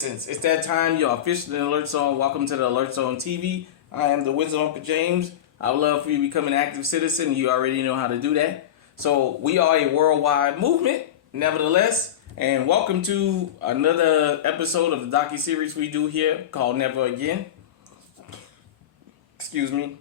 Since it's that time, you're officially in Alert Zone. Welcome to the Alert Zone TV. I am the Wizard Uncle James. I would love for you to become an active citizen. You already know how to do that. So we are a worldwide movement, nevertheless. And welcome to another episode of the docu-series we do here called Never Again. Excuse me.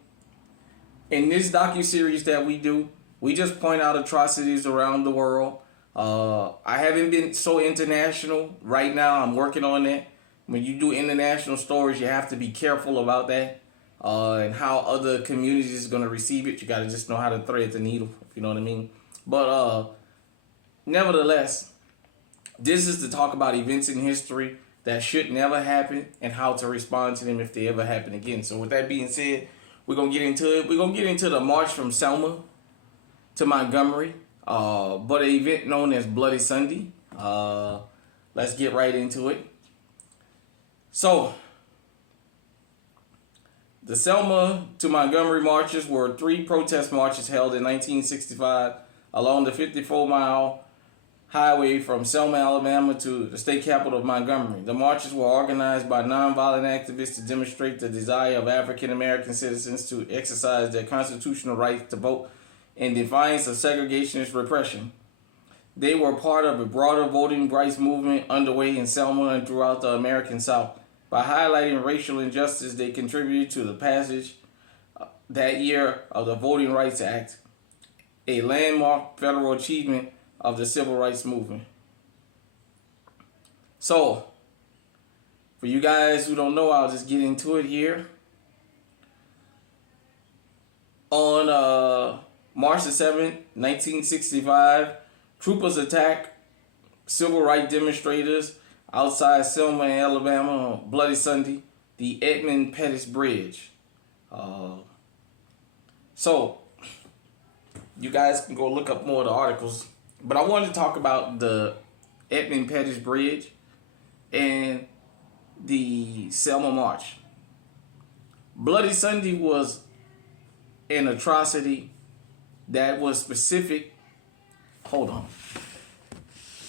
In this docu-series that we do, we just point out atrocities around the world. I haven't been so international. Right now, I'm working on that. When you do international stories, you have to be careful about that and how other communities are going to receive it. You got to just know how to thread the needle, if you know what I mean. But nevertheless, this is to talk about events in history that should never happen and how to respond to them if they ever happen again. So with that being said, we're going to get into it. We're going to get into the march from Selma to Montgomery. But an event known as Bloody Sunday. Let's get right into it. So, the Selma to Montgomery marches were three protest marches held in 1965 along the 54-mile highway from Selma, Alabama to the state capital of Montgomery. The marches were organized by nonviolent activists to demonstrate the desire of African American citizens to exercise their constitutional right to vote in defiance of segregationist repression. They were part of a broader voting rights movement underway in Selma and throughout the American South. By highlighting racial injustice, they contributed to the passage that year of the Voting Rights Act, a landmark federal achievement of the civil rights movement. So, for you guys who don't know, I'll just get into it here. On March the 7th, 1965, troopers attacked civil rights demonstrators outside Selma, Alabama on Bloody Sunday, the Edmund Pettus Bridge. So, you guys can go look up more of the articles. But I wanted to talk about the Edmund Pettus Bridge and the Selma March. Bloody Sunday was an atrocity that was specific. Hold on.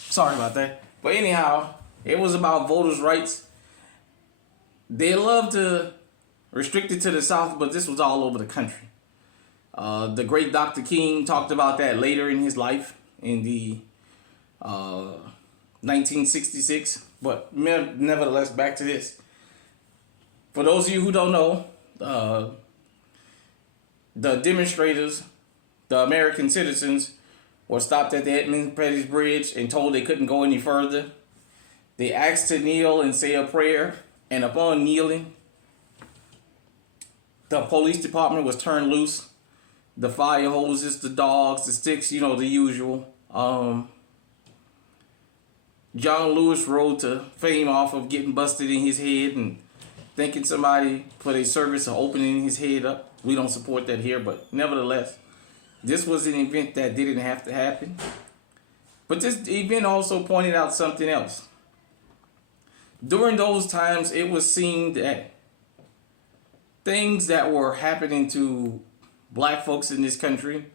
Sorry about that. But anyhow, it was about voters' rights. They love to restrict it to the South, but this was all over the country. The great Dr. King talked about that later in his life in the 1966. But nevertheless, back to this. For those of you who don't know, the demonstrators, the American citizens, were stopped at the Edmund Pettus Bridge and told they couldn't go any further. They asked to kneel and say a prayer, and upon kneeling, the police department was turned loose. The fire hoses, the dogs, the sticks, you know, the usual. John Lewis rode to fame off of getting busted in his head and thanking somebody for their service of opening his head up. We don't support that here, but nevertheless, this was an event that didn't have to happen. But this event also pointed out something else. During those times, it was seen that things that were happening to black folks in this country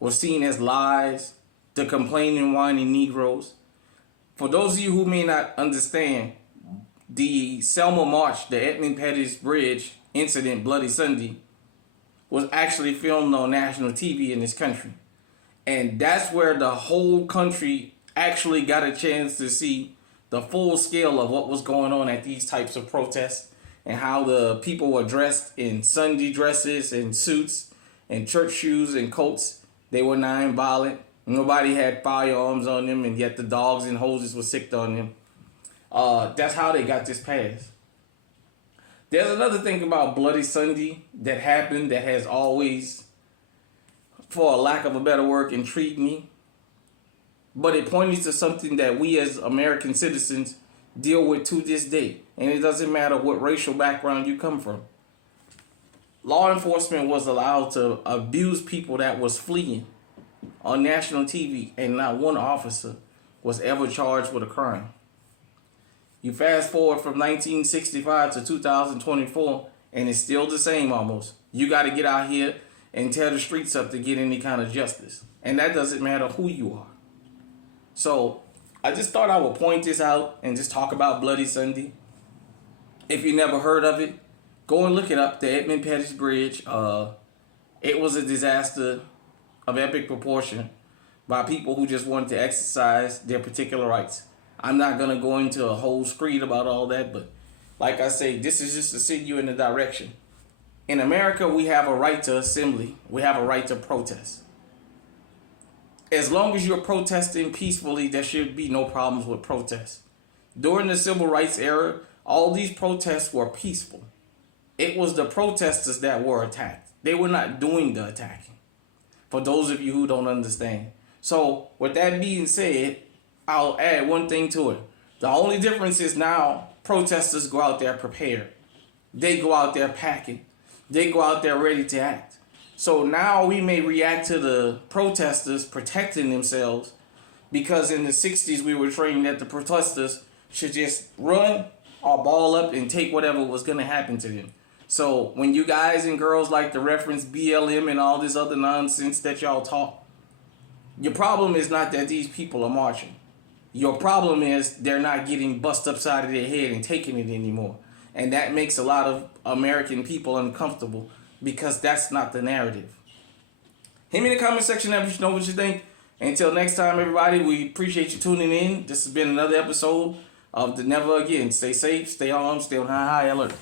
were seen as lies, the complaining, whining Negroes. For those of you who may not understand, the Selma March, the Edmund Pettus Bridge incident, Bloody Sunday, was actually filmed on national TV in this country. And that's where the whole country actually got a chance to see the full scale of what was going on at these types of protests and how the people were dressed in Sunday dresses and suits and church shoes and coats. They were non-violent. Nobody had firearms on them, and yet the dogs and hoses were sicked on them. That's how they got this passed. There's another thing about Bloody Sunday that happened that has always, for a lack of a better word, intrigued me. But it pointed to something that we as American citizens deal with to this day. And it doesn't matter what racial background you come from. Law enforcement was allowed to abuse people that was fleeing on national TV, and not one officer was ever charged with a crime. You fast forward from 1965 to 2024, and it's still the same almost. You got to get out here and tear the streets up to get any kind of justice. And that doesn't matter who you are. So I just thought I would point this out and just talk about Bloody Sunday. If you never heard of it, go and look it up. The Edmund Pettus Bridge. It was a disaster of epic proportion by people who just wanted to exercise their particular rights. I'm not going to go into a whole screed about all that, but like I say, this is just to send you in a direction. In America, we have a right to assembly. We have a right to protest. As long as you're protesting peacefully, there should be no problems with protests. During the civil rights era, all these protests were peaceful. It was the protesters that were attacked. They were not doing the attacking. For those of you who don't understand. So, with that being said, I'll add one thing to it. The only difference is now protesters go out there prepared. They go out there packing. They go out there ready to act. So now we may react to the protesters protecting themselves because in the 60s we were trained that the protesters should just run or ball up and take whatever was going to happen to them. So when you guys and girls like to reference BLM and all this other nonsense that y'all talk, your problem is not that these people are marching. Your problem is they're not getting bust upside of their head and taking it anymore. And that makes a lot of American people uncomfortable because that's not the narrative. Hit me in the comment section let me know what you think. Until next time, everybody, we appreciate you tuning in. This has been another episode of the Never Again. Stay safe, stay armed, stay on high alert.